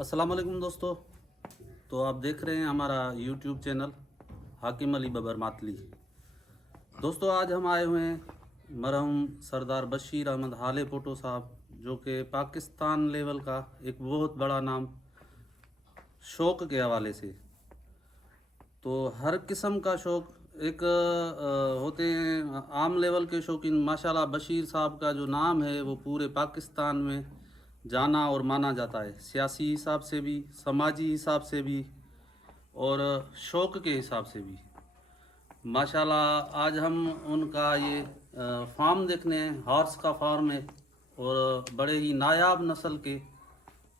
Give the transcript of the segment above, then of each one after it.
अस्सलाम वालेकुम दोस्तों। तो आप देख रहे हैं हमारा यूट्यूब चैनल हाकिम अली बबर मातली। दोस्तों आज हम आए हुए हैं मरहूम सरदार बशीर अहमद हाले पोटो साहब, जो कि पाकिस्तान लेवल का एक बहुत बड़ा नाम शौक़ के हवाले से। तो हर किस्म का शौक़ एक होते हैं आम लेवल के शौकीन। माशाल्लाह बशीर साहब का जो नाम है वो पूरे पाकिस्तान में जाना और माना जाता है, सियासी हिसाब से भी, समाजी हिसाब से भी और शौक़ के हिसाब से भी। माशाल्लाह आज हम उनका ये फार्म देखने हैं, हॉर्स का फार्म है और बड़े ही नायाब नस्ल के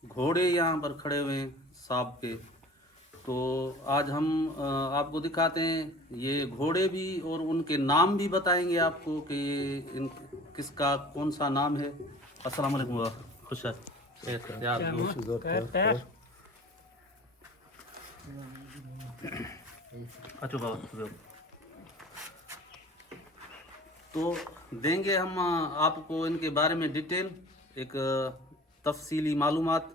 घोड़े यहाँ पर खड़े हुए हैं साहब के। तो आज हम आपको दिखाते हैं ये घोड़े भी और उनके नाम भी बताएंगे आपको कि इन किसका कौन सा नाम है। अस्सलाम वालेकुम। खुश है यार। अच्छा बाबा, तो देंगे हम आपको इनके बारे में डिटेल एक तफसीली मालूमात।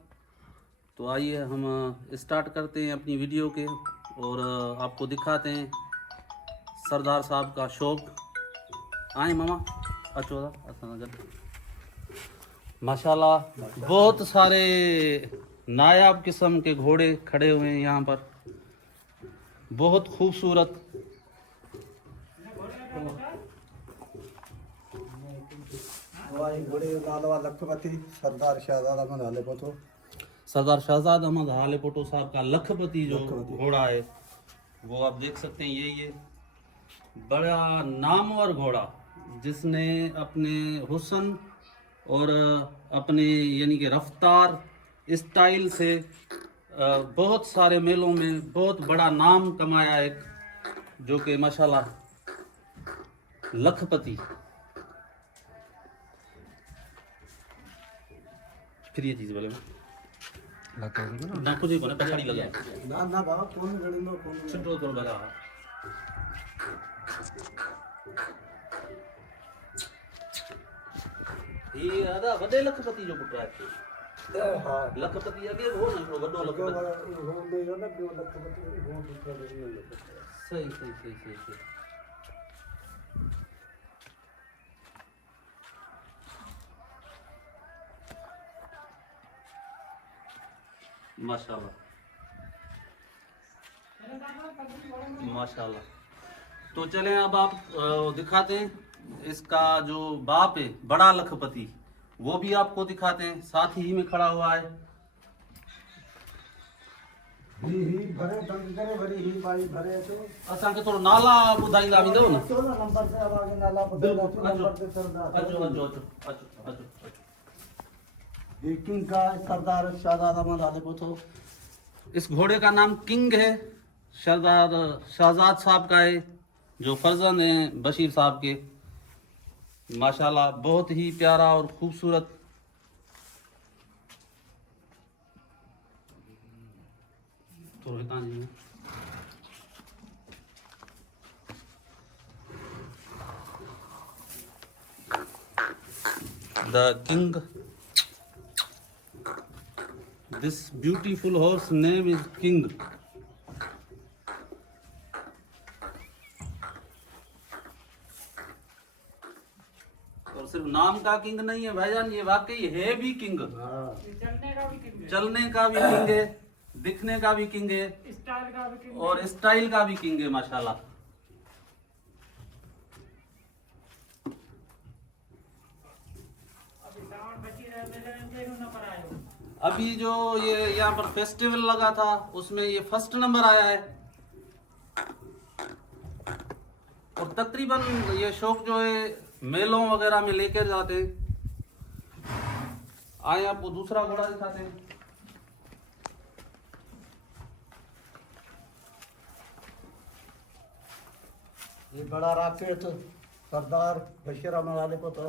तो आइए हम स्टार्ट करते हैं अपनी वीडियो के और आपको दिखाते हैं सरदार साहब का शौक़। आए मामा अच्छा माशाल्लाह बहुत सारे नायाब किस्म के घोड़े खड़े हुए हैं यहाँ पर, बहुत खूबसूरत। लखपति सरदार शहजाद अहमद हाले पोटो। सरदार शहजाद अहमद हाले पोटो साहब का लखपति जो घोड़ा है वो आप देख सकते हैं। ये बड़ा नामवर घोड़ा जिसने अपने हुस्न और अपने यानी कि रफ्तार स्टाइल से बहुत सारे मेलों में बहुत बड़ा नाम कमाया, एक जो कि माशाल्लाह लखपति। फिर ये चीज़ बोले ना कुछ ही बोले पछाड़ी लगा ना ना बाबा कौन गड़िंदो कौन छुट्टो तो बड़ा ये आधा वडे लखपति जो पुट है। हां लखपति अगे वो ना वडो लखपति हो दे यो ना बियो लखपति हो दूसरा नहीं। सही। माशाल्लाह। तो चलें अब आप दिखाते हैं इसका जो बाप है बड़ा लखपति, वो भी आपको दिखाते हैं, साथ ही में खड़ा हुआ है। ही भरे दंग करे भरी ही पाई भरे तो असां के थोड़ो नाला ॿुधाईंदा वेंदव न। 16 नंबर से अब आगे नाला नंबर से सरदार अचो। ये किंग का सरदार शहजाद अहमद हाले पोटो। इस घोड़े का नाम किंग है, सरदार शहजाद साहब का है, जो फर्जंद हैं बशीर साहब के। माशाल्लाह बहुत ही प्यारा और खूबसूरत। The king. This beautiful horse name is King. और सिर्फ नाम का किंग नहीं है भाईजान, ये वाकई है भी किंग। चलने का भी किंग है, दिखने का भी किंग है, स्टाइल का भी किंग और स्टाइल का भी किंग है माशाल्लाह। अभी जो ये यहाँ पर फेस्टिवल लगा था उसमें ये फर्स्ट नंबर आया है। और तकरीबन ये शौक जो है मेलों वगैरह में लेकर जाते हैं। आए आपको दूसरा घोड़ा दिखाते हैं। ये बड़ा रॉकेट सरदार बशीर अहमद हाले पोटो,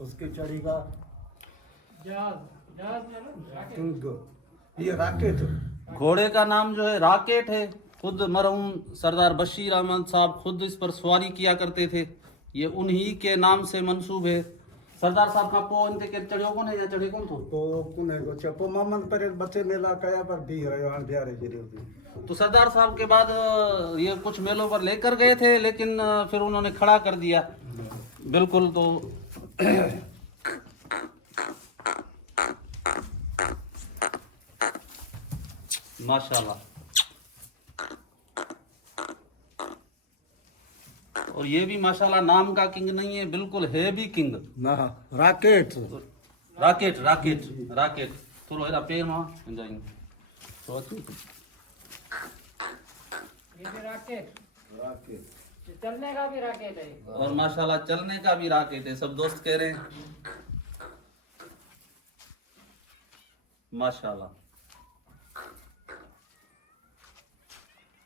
उसकी चढ़ी का किंग। ये रॉकेट घोड़े का नाम जो है रॉकेट है। खुद मरहूम सरदार बशीर अहमद साहब खुद इस पर सवारी किया करते थे। ये उन्हीं के नाम से मंसूब है। सरदार साहब का पो इनते के चढ़ियो कोने या चढ़े कोन थो तो कुने को चपो मामन पर बच्चे मेला कया पर भी रहे हां बिहारे जरी होती। तो सरदार साहब के बाद ये कुछ मेलों पर लेकर गए थे, लेकिन फिर उन्होंने खड़ा कर दिया बिल्कुल। तो माशाल्लाह। और ये भी माशाल्लाह नाम का किंग नहीं है, बिल्कुल है भी किंग। ना रॉकेट राकेट राकेट राकेट थोड़ा हेरा पैर में जाएंगे तो ये भी राकेट, रॉकेट चलने का भी राकेट है। और माशाल्लाह चलने का भी राकेट है, सब दोस्त कह रहे हैं माशाल्लाह।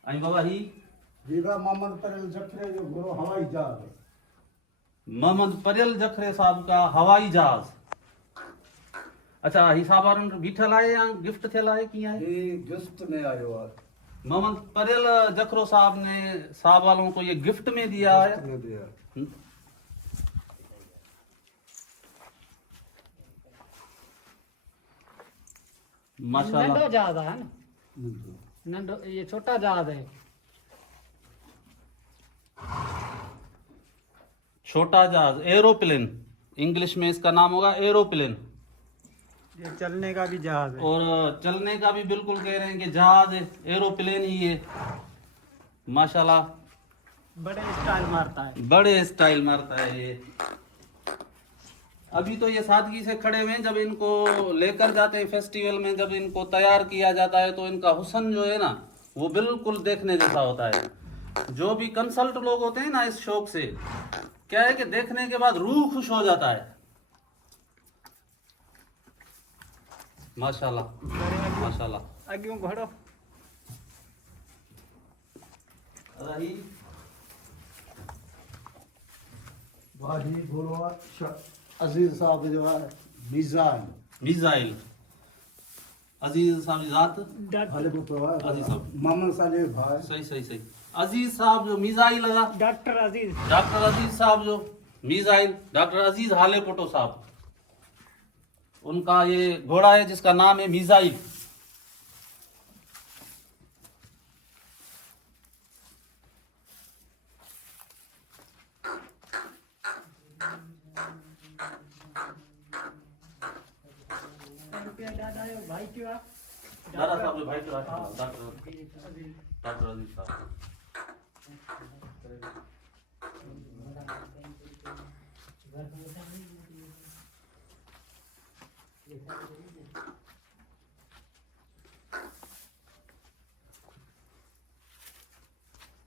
आई बाबा ही जीरा मामन पर जखरे जो गुरु हवाई जहाज मोहम्मद परियल जखरे साहब का हवाई जहाज। अच्छा हिसाब बीठल है या गिफ्ट थियल है की है? ये गिफ्ट में आयो है, मोहम्मद परियल जखरो साहब ने साहब वालों को ये गिफ्ट में दिया है। गिफ्ट में दिया। माशाल्लाह। नंढो जहाज है ना, नंढो ये छोटा जहाज है। छोटा जहाज एरोप्लेन, इंग्लिश में इसका नाम होगा एरोप्लेन। ये चलने का भी जहाज है। और चलने का भी बिल्कुल कह रहे हैं कि जहाज है, एरोप्लेन ही है माशाल्लाह। बड़े स्टाइल मारता है। बड़े स्टाइल मारता है ये। अभी तो ये सादगी से खड़े हुए हैं, जब इनको लेकर जाते हैं फेस्टिवल में, जब इनको तैयार किया जाता है तो इनका हुस्न जो है ना वो बिल्कुल देखने जैसा होता है। जो भी कंसल्ट लोग होते हैं ना इस शौक से, क्या है कि देखने के बाद रूह खुश हो जाता है माशाल्लाह माशाल्लाह। आगे घोड़ो रही भाजी बोलो अजीज साहब जो है मिजाइल मिसाइल अजीज साहब जात भले को तो है अजीज साहब। मामन साले भाई सही सही सही। अजीज साहब जो मिसाइल लगा, डॉक्टर अजीज, डॉक्टर अजीज साहब जो मिसाइल, डॉक्टर अजीज हाले पोटो साहब, उनका ये घोड़ा है जिसका नाम है मिसाइल। भाई क्यों दादा साहब जो भाई तो डॉक्टर अजीज साहब।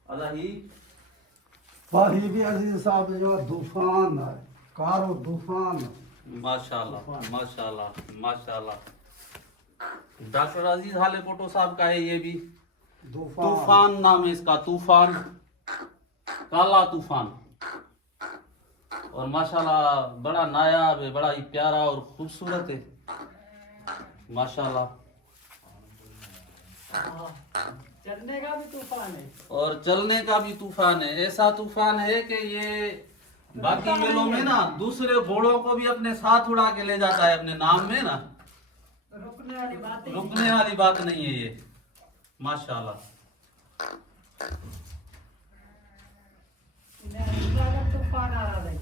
अदा ही भाई भी अजीज साहब जो है तूफान है, कारो तूफान। माशाल्लाह माशाल्लाह माशाल्लाह। डॉक्टर अजीज हाले पोटो साहब का है ये भी। तूफान नाम है इसका, तूफान, काला तूफान। और माशाल्लाह बड़ा नायाब है, बड़ा ही प्यारा और खूबसूरत है माशाल्लाह। चलने का भी तूफान है। और चलने का भी तूफान है। ऐसा तूफान है कि ये बाकी मेलों में ना दूसरे घोड़ों को भी अपने साथ उड़ा के ले जाता है अपने नाम में ना, रुकने वाली बात है। रुकने वाली बात नहीं है ये माशाल्लाह। तूफान आ रहा है।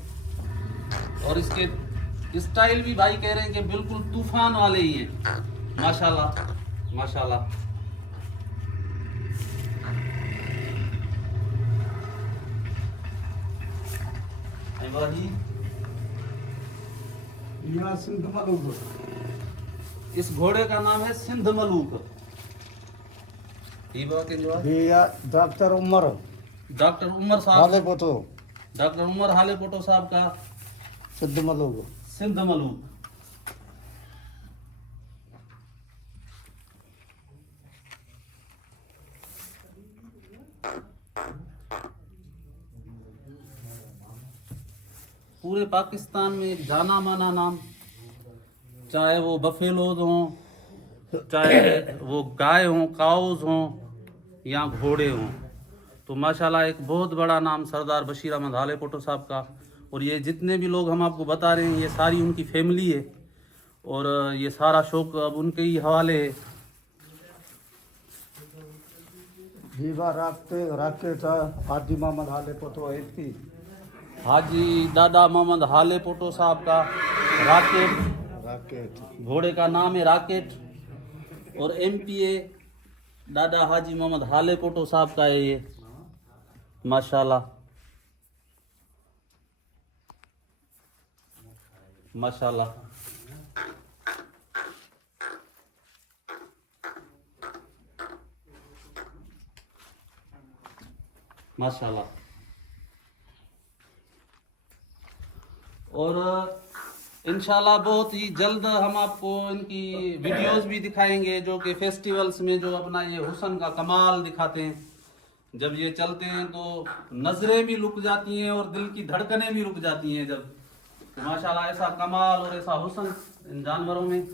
और इसके स्टाइल भी भाई कह रहे हैं कि बिल्कुल तूफान वाले ही हैं माशाल्लाह माशाल्लाह। भाई यहाँ सिंध मलूक, इस घोड़े का नाम है सिंध मलूक। ये बाबा के जो है ये डॉक्टर उमर डॉक्टर उमर साहब, हाले पोतो डॉक्टर उमर हाले पोटो साहब का सिद्ध मलूक। सिंध मलूक। पूरे पाकिस्तान में एक जाना माना नाम, चाहे वो बफेलोज हों, चाहे वो गाय हों, काउज हों या घोड़े हों, तो माशाल्लाह एक बहुत बड़ा नाम सरदार बशीर अहमद हाले पोटो साहब का। और ये जितने भी लोग हम आपको बता रहे हैं ये सारी उनकी फैमिली है और ये सारा शौक अब उनके ही हवाले है। जीवा राकेट हाजी मोहम्मद हाले पोतो एपी हाजी दादा मोहम्मद हाले पोटो साहब का राकेट, घोड़े का नाम है राकेट, और MPA दादा हाजी मोहम्मद हाले पोटो साहब का है ये, माशाल्लाह माशाल्लाह। माशाल्लाह। और इंशाल्लाह बहुत ही जल्द हम आपको इनकी वीडियोस भी दिखाएंगे जो कि फेस्टिवल्स में जो अपना ये हुस्न का कमाल दिखाते हैं। जब ये चलते हैं तो नजरें भी रुक जाती हैं और दिल की धड़कनें भी रुक जाती हैं जब, तो माशाल्लाह ऐसा कमाल और ऐसा हुस्न इन जानवरों में।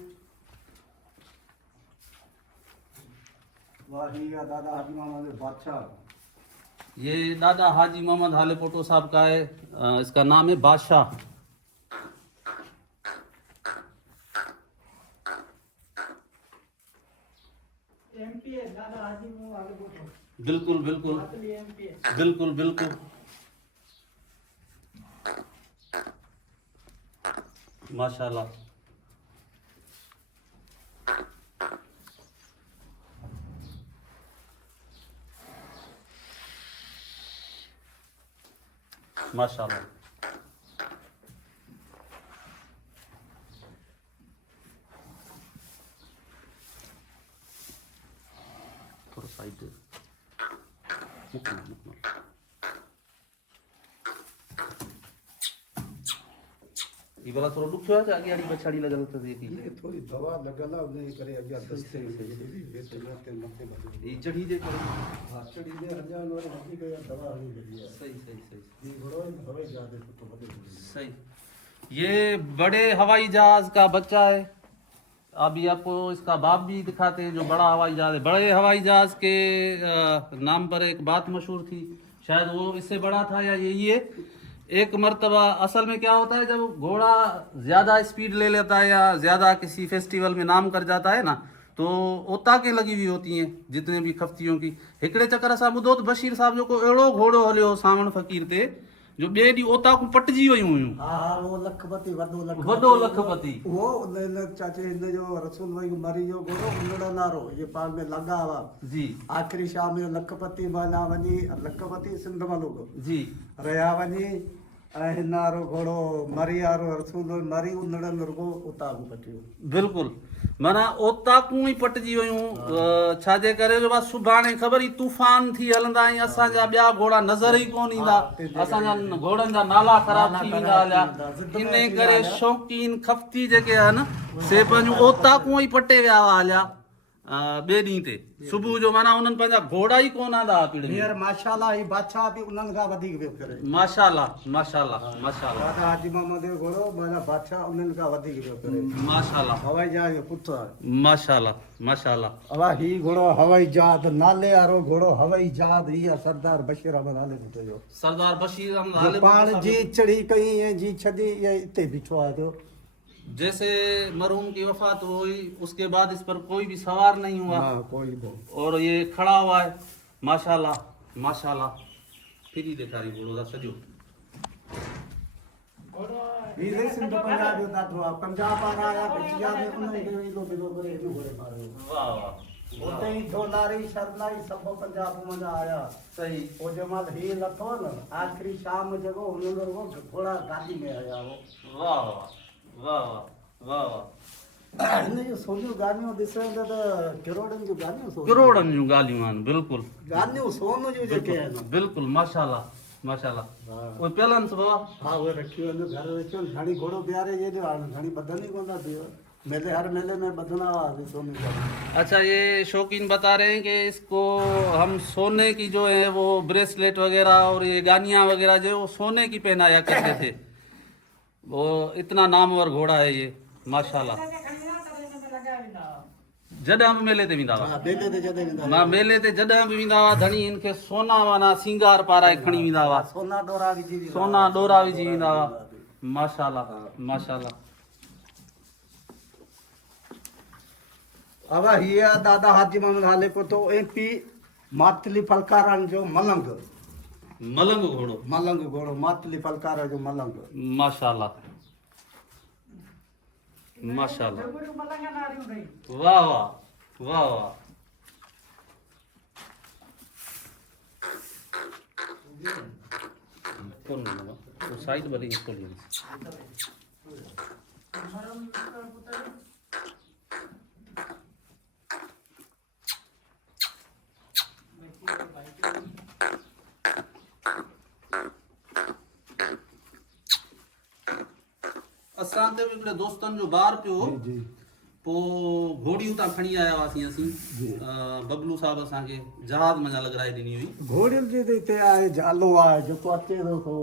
दादा हाजी मोहम्मद बादशाह, ये दादा हाजी मोहम्मद हाले पोटो साहब का है, इसका नाम है बादशाह। बिल्कुल बिल्कुल बिल्कुल बिल्कुल माशाल्लाह। माशाल्लाह। थोड़ा साइड ये वाला थोड़ा लुक है आगे आड़ी पछाड़ी लगल तो देखी ये थोड़ी दवा लगला नहीं करे अगे दस्ते ये चढ़ी दे कर हां चढ़ी दे हजार और हकी गया दवा नहीं लगी है। सही सही सही ये बड़ो हवाई जहाज तो बड़े सही। ये बड़े हवाई जहाज का बच्चा है। अभी आपको इसका बाप भी दिखाते हैं जो बड़ा हवाई जहाज है। बड़े हवाई जहाज के नाम पर एक बात मशहूर थी, शायद वो इससे बड़ा था या यही है। एक मर्तबा असल में क्या होता है जब घोड़ा ज़्यादा स्पीड ले लेता है या ज़्यादा किसी फेस्टिवल में नाम कर जाता है ना, तो ओताकें लगी हुई होती हैं जितने भी खफ्तियों की। हिकड़े चक्कर असां ॿुधो त बशीर साहब जो को अहिड़ो घोड़ो हलियो सावण फ़कीर ते जो ॿिए ॾींहुं ओताकूं पटिजी वियूं हुयूं। हां वो लखपति वॾो लखपति वो चाचे इन जो रसूल भाई मरी जो घोड़ो उनड़ा नारो ये पाण में लगा हुआ जी। आखिरी शाम में लखपति माना वनी लखपति सिंध मालूम जी रया वनी नारो घोड़ो मरी आरो रसूल मरी उनड़ा नरगो उतागु पटियो। बिल्कुल माना ओताकूं ई पटिजी वियूं छाजे करे जो बस सुभाणे ख़बर ई तूफ़ान थी हलंदा ऐं असांजा ॿिया घोड़ा नज़र ई कोन ईंदा, असांजा घोड़नि जा नाला ख़राब थी वेंदा हलिया। इन करे शौक़ीन खफ्ती जेके आहिनि से पंहिंजूं ओताकूं ई पटे विया हुआ हलिया ॿिए ॾींहं ते सुबुह जो। माना उन्हनि पंहिंजा घोड़ा ई कोन आंदा पिड़ में। हींअर माशाल्लाह ही बादशाह भी उन्हनि खां वधीक पियो करे। माशाल्लाह माशाल्लाह माशाल्लाह दादा हाजी मोहम्मद जो घोड़ो माना बादशाह उन्हनि खां वधीक पियो करे। माशाल्लाह हवाई जहाज जो पुत्र आहे। माशाल्लाह माशाल्लाह। अवा ही घोड़ो हवाई जहाज नाले वारो घोड़ो हवाई जहाज ही आहे सरदार बशीर अहमद हाले पुत्र जो। सरदार बशीर अहमद जो हाले पाण जी चढ़ी कई ऐं जी छॾी ये इते बीठो आहे जो। जैसे मरहूम की वफात हुई उसके बाद इस पर कोई भी सवार नहीं हुआ। हाँ कोई नहीं। और ये खड़ा हुआ है माशाल्लाह माशाल्लाह। फिर ही देखा रही बोलो सजो ये सिंध पंजाब जो दादो आहे पंजाब वारा आया बचिया में उन्होंने इलो बिलो करे जो घोड़े मारे। वाह वाह उते ही धोलारी शरनाई सब पंजाब में आया। सही। वो जमाल ही लथो न आखिरी शाम जगो उन्होंने वो घोड़ा गाड़ी में आया वो। वाह वाह वाह वाह वाह। इन जो सोनियूं गानियूं ॾिसण त करोड़नि जूं गानियूं सोन करोड़नि जूं ॻाल्हियूं आहिनि। बिल्कुलु गानियूं सोन जूं जेके आहिनि। बिल्कुलु माशाल्लाह माशाल्लाह। उहे पियलनि बाबा। हा उहे रखी वञो घर रखियो घणी घोड़ो बीहारे जे हाणे घणी बधनि ई कोन थी मेले हर मेले में बधना हुआ सोने का। अच्छा ये शौकीन बता रहे हैं कि इसको हम सोने की जो है वो ब्रेसलेट वगैरह और ये गानियाँ वगैरह जो वो सोने की पहनाया करते थे। वो इतना नामवर घोड़ा है ये माशाल्लाह। जॾहिं बि मेले ते वेंदा हुआ। हाँ बेले ते जदे वेंदा मां मेले ते जॾहिं बि वेंदा हुआ धणी इनखे सोना वाना सिंगार पाराए खणी वेंदा हुआ, सोना डोरा विझी वेंदा सोना डोरा विझी वेंदा हुआ। माशाल्लाह माशाल्लाह। अब हिया दादा हाजी मोहम्मद हाले को तो एमपी मातली फलकारण जो मलंग मलंग घोड़ो। मलंग घोड़ो मातली फलकार जो मलंग माशाल्लाह माशाल्लाह। वाह वाह वाह वाह। कौन बोला? वो साइड वाली इसको लिए। असां ते हिकिड़े दोस्तनि जो ॿार पियो जी पोइ घोड़ियूं था खणी आया हुआसीं असीं। बबलू साहब असांखे जहाज मञा लॻाए ॾिनी हुई। घोड़ियुनि जे त हिते आहे जालो आहे जेको अचे थो तो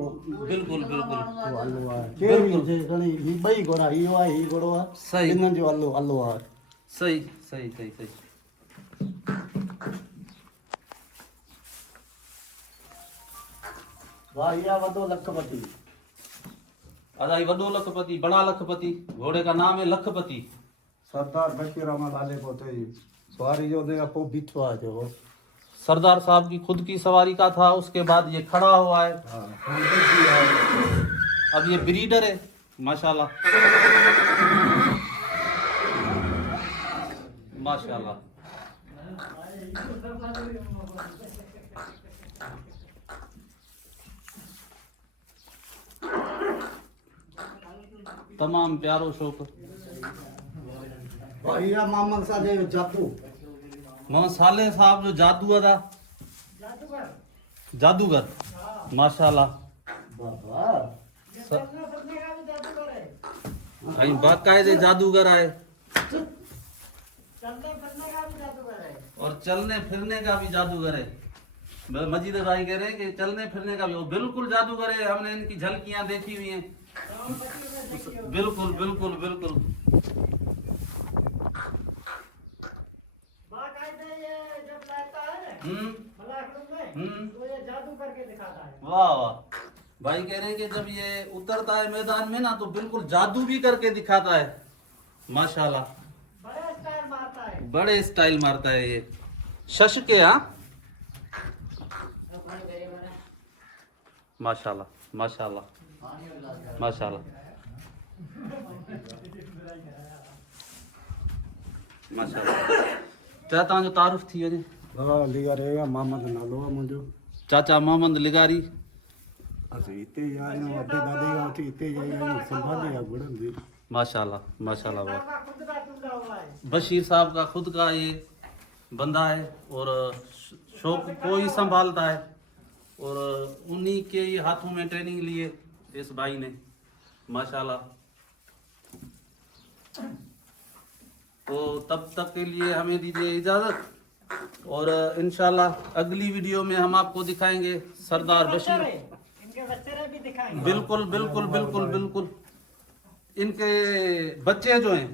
बिल्कुलु बिल्कुलु हलो आहे केरु जे घणी ही ॿई घोड़ा इहो आहे ही घोड़ो आहे सही। हिननि जो हलो हलो आहे सही सही सही सही। वाह इहा वॾो लखपति अदाई वॾो लखपति बड़ा लखपति। घोड़े का नाम है लखपति। सरदार बशीर अहमद हाले को तो सवारी जो देगा पो बीठो आहे जो सरदार साहब की खुद की सवारी का था, उसके बाद ये खड़ा हुआ है। हाँ देखी है अब ये ब्रीडर है माशाल्लाह माशाल्लाह। तमाम प्यारो शौक। भैया मोहम्मद साले जादू मोहम्मद साले साहब जो जादू था जादूगर माशाल्लाह। बाबा भाई बाकायदे जादूगर आए और चलने फिरने का भी जादूगर है। मजीद भाई कह रहे हैं कि चलने फिरने का भी वो बिल्कुल जादूगर है। हमने इनकी झलकियां देखी हुई हैं। बिल्कुल बिल्कुल बिल्कुल। वाह वाह। भाई कह रहे हैं कि जब ये उतरता है मैदान में ना तो बिल्कुल जादू भी करके दिखाता है माशाल्लाह। बड़े स्टाइल मारता है ये शश के। हाँ माशाल्लाह माशाल्लाह माशाल्लाह माशाल्लाह। चाचा जो तारुफ थी वञे। हाँ लिया रहेगा मोहम्मद नालो आहे मुंहिंजो चाचा मोहम्मद लिगारी। असां हिते ई आया आहियूं अॾे दादे खां वठी हिते ई आया आहियूं संभाले आहे गुड़नि जी माशाल्लाह माशाल्लाह। वाह बशीर साहब का खुद का ये बंदा है और शौक को ही संभालता है और उन्हीं के ही हाथों में ट्रेनिंग लिए इस भाई ने माशाल्लाह। तो तब तक के लिए हमें दीजिए इजाज़त और इंशाल्लाह अगली वीडियो में हम आपको दिखाएंगे सरदार बशीर। बिल्कुल बिल्कुल बिल्कुल बिल्कुल। इनके बच्चे जो हैं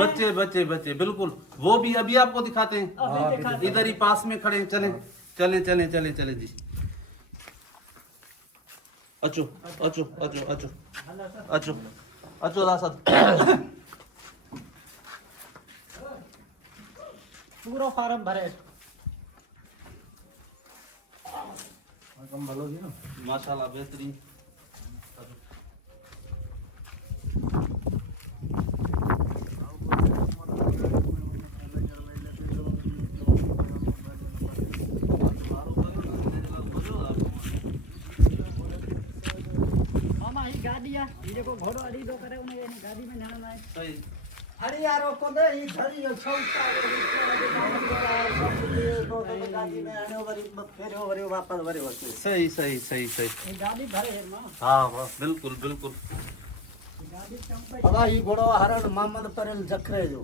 बच्चे बच्चे बच्चे बिल्कुल वो भी अभी आपको दिखाते हैं। इधर ही पास में खड़े हैं। चलें चलें चलें चलें चलें जी। अचो अचो अचो अचो अचो अचो रासद पूरा फार्म भरे माशाल्लाह बेहतरीन। मामा ही गाड़ी है ये देखो घोड़ो अड़ी दो करे उन्हें गाड़ी में जाना है। सही अरे यारो को दे ई धरी जो छौका गाड़ी में आने वरी फेरो वरी वापस वरी वरी सही सही सही सही। ये गाड़ी भरे है मां हाँ वाह बिल्कुल बिल्कुल। गाड़ी चंपे बाबा ही घोड़ो हरण मोहम्मद परेल जखरे जो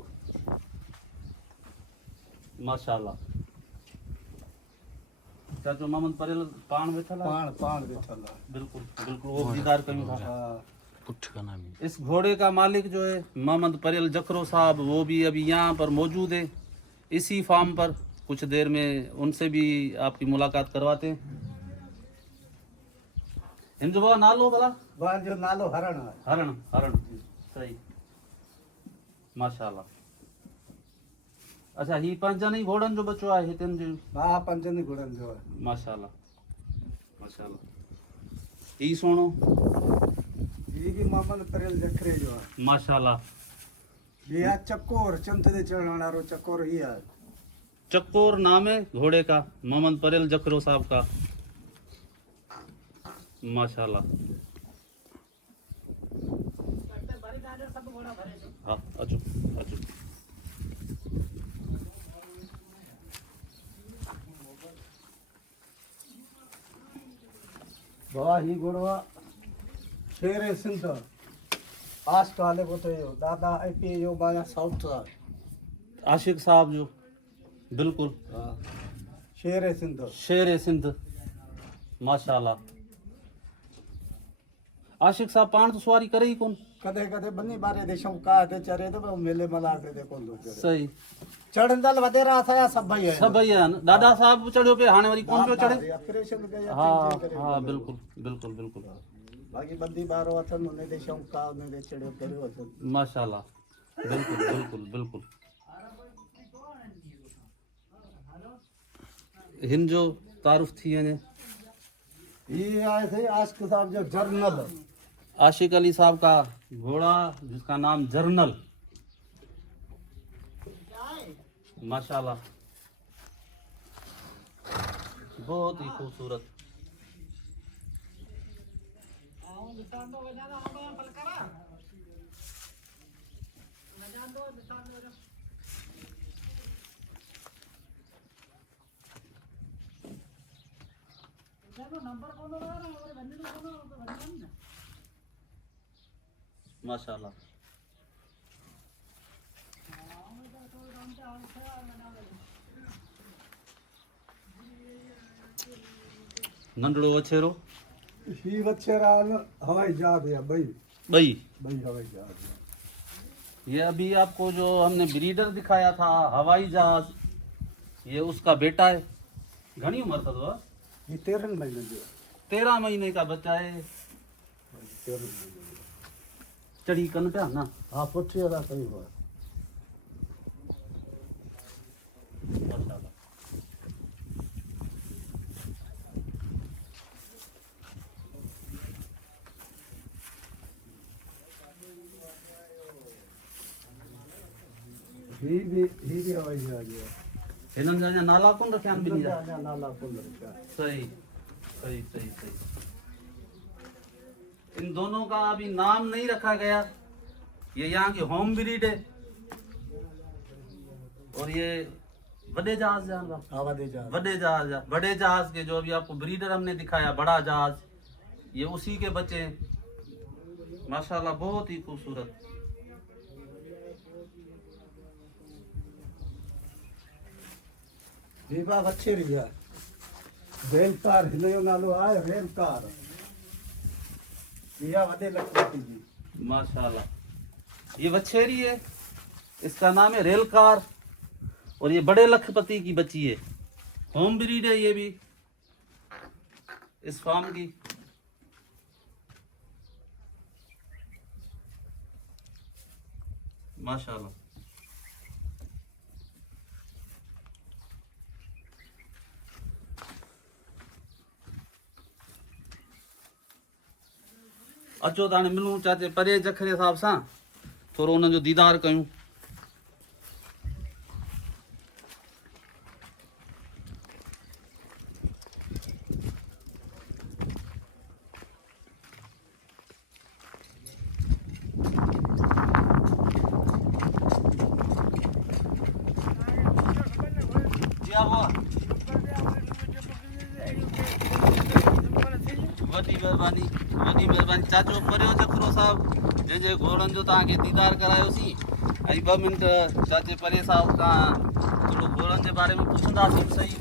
माशाल्लाह। चाचो मोहम्मद परेल पाण वेठल आहे। पाण पाण बैठल आहे बिल्कुल बिल्कुल वो दीदार कयूं था। हा पुठ का नाम है। इस घोड़े का मालिक जो है मोहम्मद परेल जखरो साहब, वो भी अभी यहाँ पर मौजूद है इसी फार्म पर। कुछ देर में उनसे भी आपकी मुलाकात करवाते हैं। हिंदू बाबा नालो भला? वहाँ जो नालो हरण है। हरण, हरण सही, माशाल्लाह। अच्छा, ही पंजन ही घोड़न जो बच्चो आहे हितन जो? हाँ, पंजन घोड़न जो है। माशाल्लाह माशाल्लाह। ई सोनो ये भी मोहम्मद परेल जखरे जो है। माशाल्लाह। ये है चक्कोर, चमथे दे चढ़ने वाला चक्कोर ही है। चक्कोर नाम है घोड़े का, मोहम्मद परेल जखरो साहब का, माशाल्लाह। हाँ, अचो अचो। बाबा ही घोड़वा शेर सिंध आस्ट वाले को तो यो दादा आईपी जो बाजा साउथ का आशिक साहब जो, बिल्कुल शेर सिंध। शेर सिंध, माशाल्लाह। आशिक साहब पाण तो सवारी करे ही कोन? कदे कदे बन्नी बारे देशों का ते चरे तो मेले मला के दे कोन दो चरे। सही। चढ़ंदल वदेरा था सब भई है। सब भैया दादा साहब चढ़ियो पे, हाणे वरी कोन पियो चढ़े? ऑपरेशन गया। हाँ हाँ, बिल्कुल बिल्कुल बिल्कुल। बाकी बंदी बारो अथन उन्हें देशों का उन्हें दे चढ़ियो करियो अथन। माशाल्लाह, बिल्कुल बिल्कुल बिल्कुल। हिन जो तारुफ थी ने ये आए थे आशिक साहब जो जर्नल, आशिक अली साहब का घोड़ा जिसका नाम जर्नल, माशाल्लाह, बहुत ही खूबसूरत। माशाल्लाह। नंढड़ो वछेरो ही वछेरा हवाई जहाज है भाई, बई। भाई हवाई जहाज है। ये अभी आपको जो हमने ब्रीडर दिखाया था हवाई जहाज, ये उसका बेटा है। घनी उम्र था तो? ये 13 महीने जो 13 महीने का बच्चा है। 13 महीने चढ़ी कन पे ना? हाँ, पुठी वाला सही हुआ। माशाल्लाह। ही भी हवाई जहाज है। हिनन जा नाला कोन रखिया बिनी जा? नाला खोल रखा है। सही सही सही सही। इन दोनों का अभी नाम नहीं रखा गया। ये यहाँ की होम ब्रीड है और ये बड़े जहाज जाएगा। हवाई जहाज। बड़े जहाज के जो अभी आपको ब्रीडर हमने दिखाया, बड़ा जहाज, ये उसी के बच्चे हैं। माशाल्लाह, बहुत ही खूबसूरत। दीपा अच्छी रही है। रेलकार हिलो नालो आए रेलकार। ये वदे लखपति जी। माशाल्लाह, ये बछेरी है, इसका नाम है रेलकार और ये बड़े लखपति की बच्ची है। होम ब्रीड है ये भी इस फार्म की। माशाल्लाह। अचो ताने मिलूं चाचे परे जखरे साहब सां, थोरो उन्हनि जो दीदार कयूं। जी आबो वॾी महिरबानी चाचो परियो जखरो साहब, जंहिंजे घोड़नि जो तव्हांखे दीदार करायोसीं। ऐं 2 मिंट चाचे परे साहब खां थोरो घोड़नि जे बारे में पुछंदासीं। सही,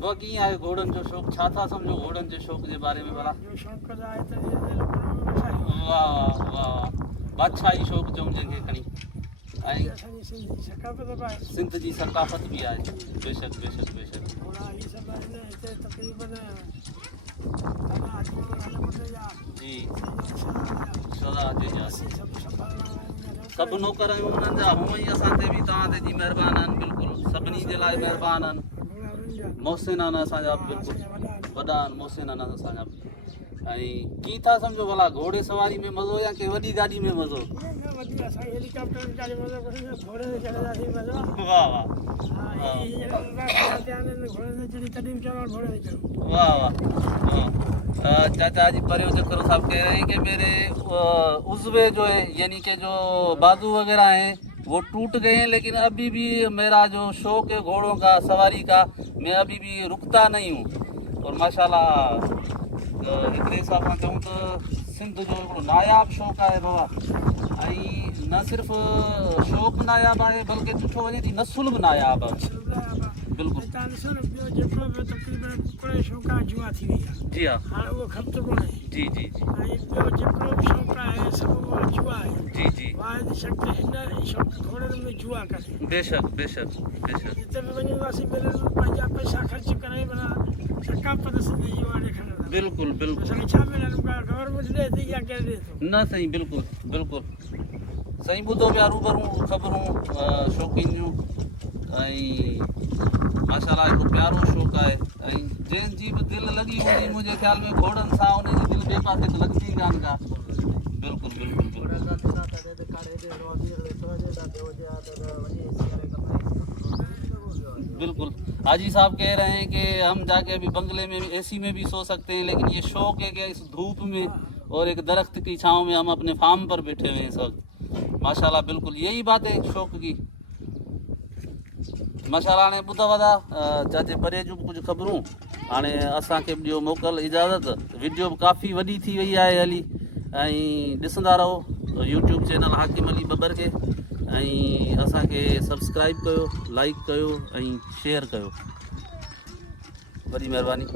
वो कीअं आहे घोड़नि जो शौक़ु छा था सम्झो घोड़नि जे शौक़ जे बारे में भला जो शौक़ आहे त असांजी वाह वाह बादशाही शौक़ु चऊं जंहिंखे खणी ऐं सिंधी सकाफ़त बि आहे सिंध जी सकाफ़त बि आहे बेशक बेशक बेशक घोड़ा इहे सभु आहिनि हिते तक़रीबन ॾाढा अजमेर जा जी सदा जी जा सभु संभालणा सभु नौकर आहियूं उन्हनि जा हूअं ई असां ते बि तव्हां ते जी महिरबानी आहिनि बिल्कुलु सभिनी जे लाइ महिरबानी आहिनि मोहसिन आहिनि असांजा बिल्कुलु वॾा आहिनि मोहसिन आहिनि असांजा ऐं कीअं था सम्झो भला घोड़े सवारी में मज़ो या की वॾी गाॾी में मज़ो असांखे हेलीकॉप्टर में चाली मज़ो कोन्हे घोड़े ते चढ़ंदासीं मज़ो वाह वाह घोड़े ते चढ़ी तॾहिं बि चढ़ो घोड़े ते चढ़ो वाह वाह चाचा जी परियो जखरो साहब कह रहे हैं कि मेरे उज़वे जो है यानी कि जो बाजू वगैरह हैं वो टूट गए हैं लेकिन अभी भी मेरा जो शौक़ है घोड़ों का सवारी का मैं अभी भी रुकता नहीं हूँ और माशाल्लाह हिकिड़े हिसाब सां चऊं त सिंध जो हिकिड़ो नायाब शौक़ु आहे बाबा ऐं न सिर्फ़ु शौक़ु नायाब आहे बल्कि ॾिठो वञे थी नसुल बि नायाब आहे बिल्कुलु तव्हां ॾिसो न ॿियो जेको बि तक़रीबन कुकड़ शौक़ु आहे जुआ थी वई आहे जी हा हाणे उहो खपत कोन्हे जी जी जी ऐं ॿियो जेको बि शौक़ु आहे सभु उहो जुआ आहे जी जी वाहिद शक्ति हिन शौक़ु घोड़नि में जुआ करे बेशक बेशक बेशक जिते बि वञूं था मिलनि पंहिंजा पैसा ख़र्च करे माना सकाफ़त सिंधी जी वारे खणंदा बिल्कुलु बिल्कुलु असांखे छा मिलनि गवर्नमेंट ॾे थी या केरु ॾे थो न सही बिल्कुलु बिल्कुलु सही ॿुधो पिया रूबरू ख़बरूं शौक़ीन जूं ऐं माशाल्लाह हिकु प्यारो शौक़ु आहे ऐं जंहिंजी बि दिलि लॻी हूंदी मुंहिंजे ख़्याल में घोड़नि सां उनजी दिलि ॿिए पासे त लॻंदी कान का बिल्कुलु बिल्कुलु बिल्कुल हाजी साहब कह रहे हैं कि हम जाके अभी बंगले में भी एसी में भी सो सकते हैं लेकिन ये शौक़ है कि इस धूप में और एक दरख्त की छांव में हम अपने फार्म पर बैठे हुए हैं इस वक्त माशाल्लाह बिल्कुल यही बात है शौक़ की माशाल्लाह ने ॿुधा वधा चाचे परे जूं कुझु ख़बरूं हाणे असांखे बि ॾियो मोकल इजाज़त वीडियो बि काफ़ी वॾी थी वई आहे हली ऐं ॾिसंदा रहो यूट्यूब चैनल हाकिम अली बबर खे ऐं असांखे सब्सक्राइब कयो लाइक कयो ऐं शेयर कयो वॾी महिरबानी